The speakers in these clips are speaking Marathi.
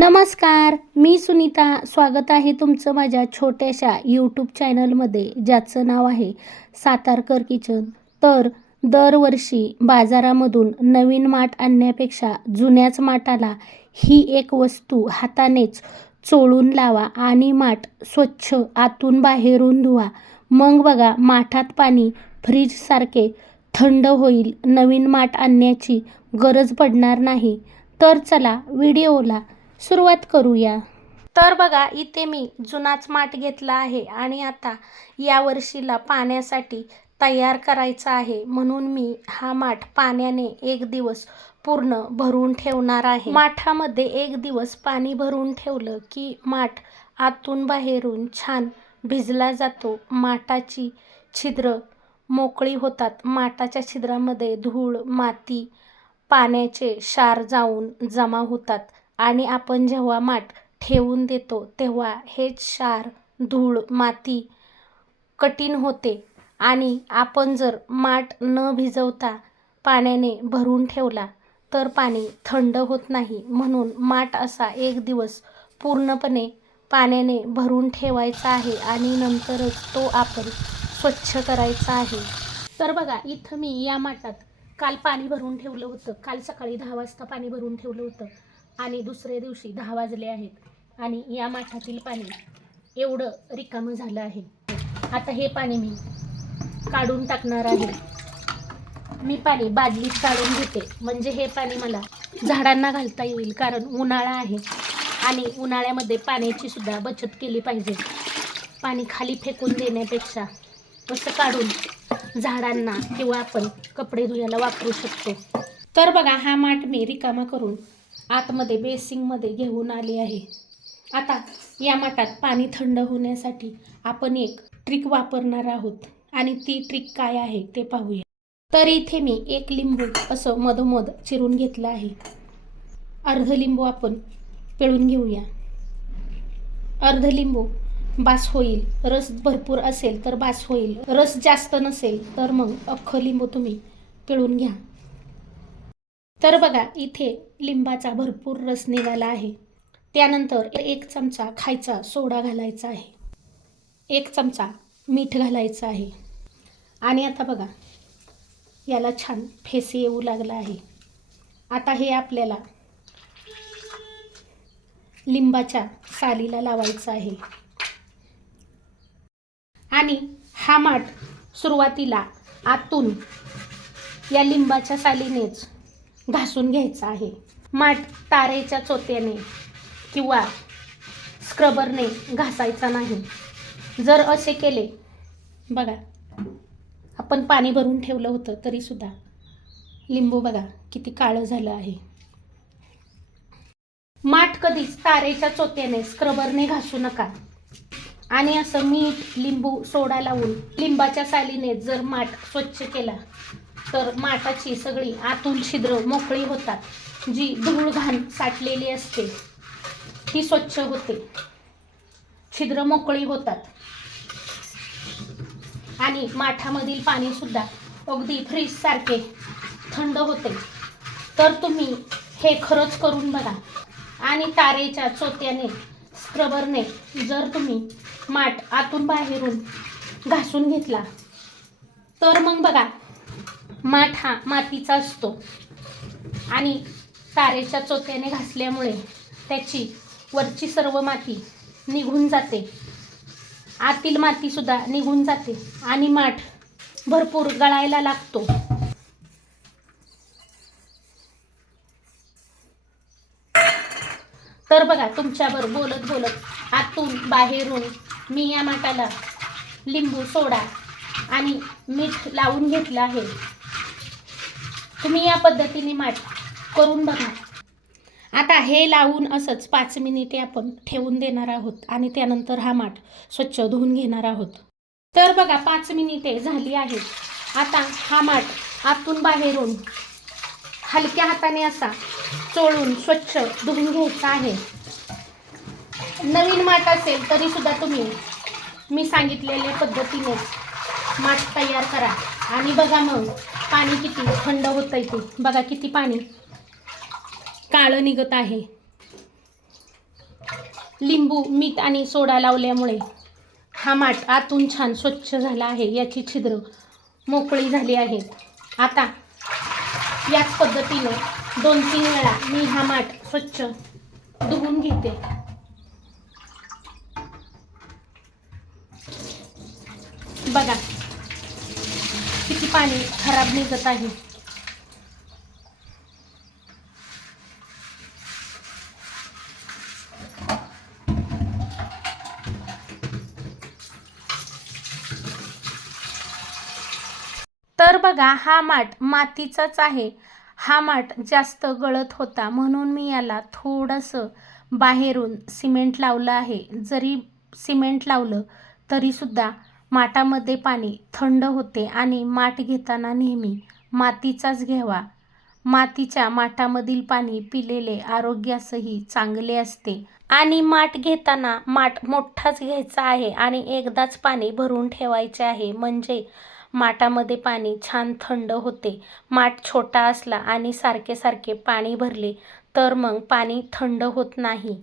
नमस्कार मी सुनीता. स्वागत आहे तुमचं माझ्या छोट्याशा यूट्यूब चॅनलमध्ये ज्याचं नाव आहे सातारकर किचन. तर दरवर्षी बाजारामधून नवीन माठ आणण्यापेक्षा जुन्याच माठाला ही एक वस्तू हातानेच चोळून लावा आणि माठ स्वच्छ आतून बाहेरून धुवा. मग बघा माठात पाणी फ्रीजसारखे थंड होईल. नवीन माठ आणण्याची गरज पडणार नाही. तर चला व्हिडिओला सुरुवात करूया. तर बघा इथे मी जुनाच माठ घेतला आहे आणि आता या वर्षीला पाण्यासाठी तयार करायचा आहे म्हणून मी हा माठ पाण्याने एक दिवस पूर्ण भरून ठेवणार आहे. माठामध्ये एक दिवस पाणी भरून ठेवलं की माठ आतून बाहेरून छान भिजला जातो. माठाची छिद्र मोकळी होतात. माठाच्या छिद्रामध्ये धूळ माती पाण्याचे क्षार जाऊन जमा होतात. आणि आपण जेव्हा माठ ठेवून देतो तेव्हा हे क्षार धूळ माती कठीण होते. आणि आपण जर माठ न भिजवता पाण्याने भरून ठेवला तर पाणी थंड होत नाही. म्हणून माठ असा एक दिवस पूर्णपणे पाण्याने भरून ठेवायचा आहे आणि नंतरच तो आपण स्वच्छ करायचा आहे. तर बघा इथं मी या माठात काल पाणी भरून ठेवलं होतं. काल सकाळी दहा वाजता पाणी भरून ठेवलं होतं. आणि दुसऱ्या दिवशी दहा वाजले आहेत आणि या माठातील पाणी एवढं रिकामं झालं आहे. आता हे पाणी मी काढून टाकणार आहे. मी पाणी बादलीत काढून घेते. म्हणजे हे पाणी मला झाडांना घालता येईल कारण उन्हाळा आहे आणि उन्हाळ्यामध्ये पाण्याची सुद्धा बचत केली पाहिजे. पाणी खाली फेकून देण्यापेक्षा असं काढून झाडांना किंवा आपण कपडे धुवायला वापरू शकतो. तर बघा हा माठ मी रिकामा करून आतमध्ये बेसिंगमध्ये घेऊन आले आहे. आता या मठात पाणी थंड होण्यासाठी आपण एक ट्रिक वापरणार आहोत. आणि ती ट्रिक काय आहे ते पाहूया. तर इथे मी एक लिंबू असं मधोमध चिरून घेतलं आहे. अर्ध लिंबू आपण पिळून घेऊया. अर्ध लिंबू बास होईल रस भरपूर असेल तर बास होईल. रस जास्त नसेल तर मग अख्खं लिंबू तुम्ही पिळून घ्या. तर बघा इथे लिंबाचा भरपूर रस निघाला आहे. त्यानंतर एक चमचा खायचा सोडा घालायचा आहे. एक चमचा मीठ घालायचं आहे. आणि आता बघा याला छान फेस येऊ लागला आहे. आता हे आपल्याला लिंबाच्या सालीला लावायचं आहे. आणि हा माठ सुरुवातीला आतून या लिंबाच्या सालीनेच घासून घ्यायचा आहे. माठ तारेच्या चोत्याने किंवा स्क्रबरने घासायचा नाही. जर असे केले बघा आपण पाणी भरून ठेवलं होतं तरीसुद्धा लिंबू बघा किती काळं झालं आहे. माठ कधीच तारेच्या चोत्याने स्क्रबरने घासू नका. आणि असं मीठ लिंबू सोडा लावून लिंबाच्या सालीने जर माठ स्वच्छ केला तर माठाची सगळी आतून छिद्र मोकळी होतात. जी धूळ घाण साठलेली असते ती स्वच्छ होते. छिद्र मोकळी होतात. आणि माठामधील पाणी सुद्धा अगदी फ्रीज सारखे थंड होते. तर तुम्ही हे खरंच करून बघा. आणि तारेच्या चोत्याने स्क्रबरने जर तुम्ही माठ आतून बाहेरून घासून घेतला तर मग बघा माठ हा मातीचा असतो. आणि तारेच्या चोत्याने घासल्यामुळे त्याची वरची सर्व माती निघून जाते. आतील मातीसुद्धा निघून जाते आणि माठ भरपूर गळायला लागतो. तर बघा तुमच्यावर बोलत बोलत आतून बाहेरून मी या माठाला लिंबू सोडा आणि मीठ लावून घेतलं आहे. तुम्ही या पद्धतीने माठ करून बघा. आता हे लावून असंच पाच मिनिटे आपण ठेवून देणार आहोत आणि त्यानंतर हा माठ स्वच्छ धुवून घेणार आहोत. तर बघा पाच मिनिटे झाली आहेत. आता हा माठ आतून बाहेरून हलक्या हाताने असा चोळून स्वच्छ धुवून घ्यायचा आहे. नवीन माठ असेल तरी सुद्धा तुम्ही मी सांगितलेल्या पद्धतीनेच माठ तयार करा. आणि बघा मग पाणी किती थंड होतं ते? बघा किती पाणी. काळं निघत आहे. लिंबू मीठ आणि सोडा लावल्यामुळे हा माठ आतून छान स्वच्छ झाला आहे. याची छिद्र मोकळी झाली आहेत आता याच पद्धतीने दोन तीन वेळा मी हा माठ स्वच्छ धुवून घेते. बघा किती पाणी खराब निघत आहे? तर बघा हा माठ मातीचाच आहे. हा माठ जास्त गळत होता म्हणून मी याला थोडंसं बाहेरून सिमेंट लावलं आहे. जरी सिमेंट लावलं तरीसुद्धा माठामध्ये पाणी थंड होते आणि माठ घेताना नेहमी मातीचाच घ्यावा मातीच्या माठामधील पाणी पिलेले आरोग्यासही चांगले असते. आणि माठ घेताना माठ मोठाच घ्यायचा आहे आणि एकदाच पाणी भरून ठेवायचे आहे. म्हणजे माठामध्ये पाणी छान थंड होते. माठ छोटा असला आणि सारखे सारखे पाणी भरले तर मग पाणी थंड होत नाही.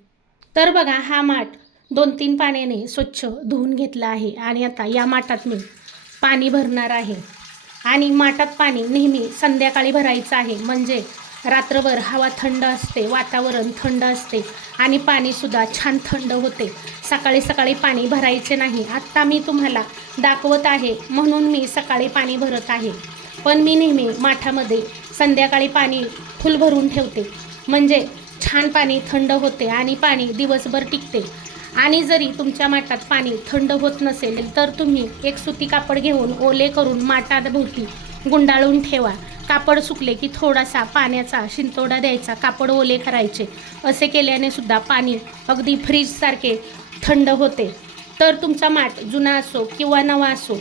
तर बघा हा माठ दोन तीन पाण्याने स्वच्छ धुवून घेतलं आहे. आणि आता या माठात मी पाणी भरणार आहे. आणि माठात पाणी नेहमी संध्याकाळी भरायचं आहे. म्हणजे रात्रभर हवा थंड असते वातावरण थंड असते आणि पाणीसुद्धा छान थंड होते. सकाळी सकाळी पाणी भरायचे नाही. आत्ता मी तुम्हाला दाखवत आहे. म्हणून मी सकाळी पाणी भरत आहे. पण मी नेहमी माठामध्ये संध्याकाळी पाणी फुल भरून ठेवते. म्हणजे छान पाणी थंड होते आणि पाणी दिवसभर टिकते. आणि जरी तुमच्या माठात पाणी थंड होत नसेल तर तुम्ही एक सुती कापड घेऊन ओले करून माठात भोवती गुंडाळून ठेवा. कापड सुकले की थोडासा पाण्याचा शिंतोडा द्यायचा. कापड ओले करायचे. असे केल्याने सुद्धा पाणी अगदी फ्रीजसारखे थंड होते. तर तुमचा माठ जुना असो किंवा नवा असो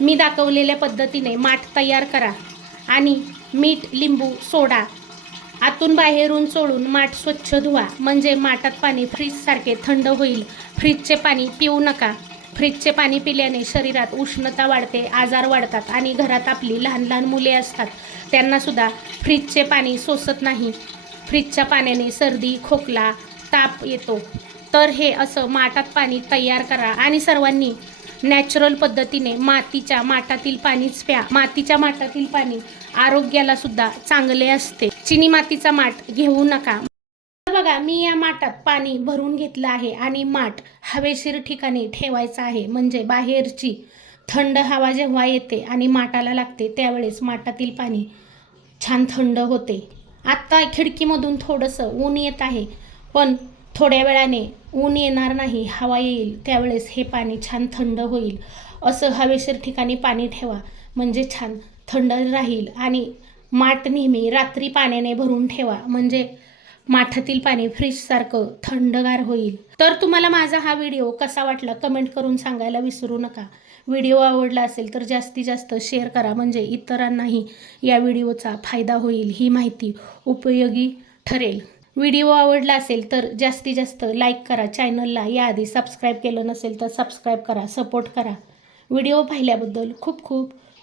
मी दाखवलेल्या पद्धतीने माठ तयार करा आणि मीठ लिंबू सोडा आतून बाहेरून चोळून माठ स्वच्छ धुवा. म्हणजे माठात पाणी फ्रीजसारखे थंड होईल. फ्रीजचे पाणी पिऊ नका. फ्रीजचे पाणी पिल्याने शरीरात उष्णता वाढते आजार वाढतात आणि घरात आपली लहान लहान मुले असतात. त्यांनासुद्धा फ्रीजचे पाणी सोसत नाही. फ्रीजच्या पाण्याने सर्दी खोकला ताप येतो. तर हे असं माठात पाणी तयार करा आणि सर्वांनी नॅचरल पद्धतीने मातीच्या माठातील पाणीच प्या. मातीच्या माठातील पाणी आरोग्याला सुद्धा चांगले असते. चिनी मातीचा माठ घेऊ नका. बघा मी या माठात पाणी भरून घेतलं आहे आणि माठ हवेशीर ठिकाणी ठेवायचा आहे. म्हणजे बाहेरची थंड हवा जेव्हा येते आणि माठाला लागते त्यावेळेस माठातील पाणी छान थंड होते. आत्ता खिडकीमधून थोडंसं ऊन येत आहे पण थोड्या वेळाने ऊन येणार नाही हवा येईल त्यावेळेस हे पाणी छान थंड होईल. असं हवेशीर ठिकाणी पाणी ठेवा म्हणजे छान थंड राहील आणि माठ नेहमी रात्री पाण्याने भरून ठेवा. म्हणजे माठातील पाणी फ्रीजसारखं थंडगार होईल. तर तुम्हाला माझा हा व्हिडिओ कसा वाटला कमेंट करून सांगायला विसरू नका. व्हिडिओ आवडला असेल तर जास्तीत जास्त शेअर करा. म्हणजे इतरांनाही या व्हिडिओचा फायदा होईल ही माहिती उपयोगी ठरेल. व्हिडिओ आवडला असेल तर जास्तीत जास्त लाईक करा. चॅनलला याआधी सबस्क्राईब केलं नसेल तर सबस्क्राईब करा सपोर्ट करा. व्हिडिओ पाहिल्याबद्दल खूप खूप